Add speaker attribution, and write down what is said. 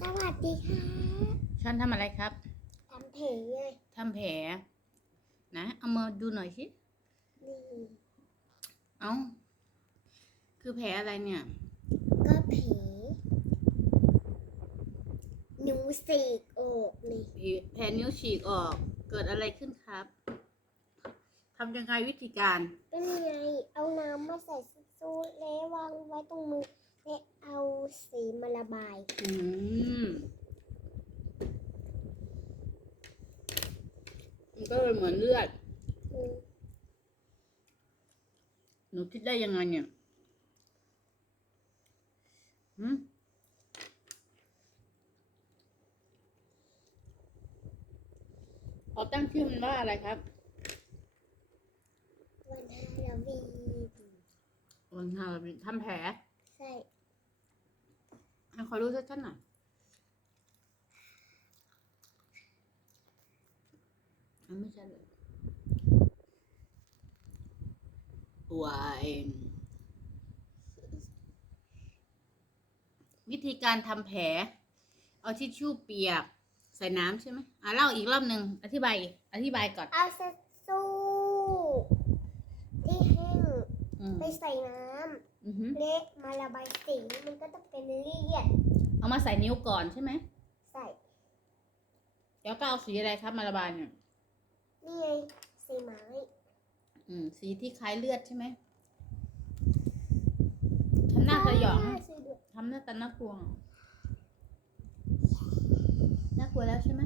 Speaker 1: สวัสดีค่ะ
Speaker 2: ชันทำอะไรครับ
Speaker 1: ทำเพลงไง
Speaker 2: ทำแผลนะ เอามาดูหน่อยสิ
Speaker 1: นี่
Speaker 2: เอาคือแผลอะไรเนี่ย
Speaker 1: ก็เพลหนูสีกออกนี่
Speaker 2: แผลนิ้วฉีกออก เกิดอะไรขึ้นครับทำยังไงวิธีการ
Speaker 1: เป็นไง เอาน้ำมาใส่ซูแล้ววางไว้ตรงมือและเอาสีมาระบาย
Speaker 2: อืม มันก็เลยเหมือนเลือด
Speaker 1: อืม
Speaker 2: หนูคิดได้ยังไงเนี่ยหืมเอาตั้งชื่อมันว่าอะไรครับ
Speaker 1: วันฮาโลวีน
Speaker 2: วันฮาโลวีนทำแผล
Speaker 1: ใช่
Speaker 2: ให้ขอรู้ชัดๆหน่อย อันไม่ใช่เลยตัวเองวิธีการทำแผล เอาทิชชู่เปียก ใส่น้ำใช่ไหมอะเล่าอีกรอบหนึ่งอธิบายอีกอธิบายก่อน
Speaker 1: เอาซัซูที่แห้ง
Speaker 2: อืม
Speaker 1: ไปใส่น้
Speaker 2: อือหือำ
Speaker 1: เละมาระบายสีมันก็จะเป็นเลือด
Speaker 2: เอามาใส่นิ้วก่อนใช่ไหม
Speaker 1: ใส่
Speaker 2: แล้วก็เอาสีอะไรครับมาระบายเนี่ย
Speaker 1: นี่ไงสีไม้
Speaker 2: อืม สีที่คล้ายเลือดใช่ไหมทำหน้าสยอง
Speaker 1: สีเดือด
Speaker 2: ทำหน้าตาน่ากลัว น่ากลัวแล้วใช่ไหม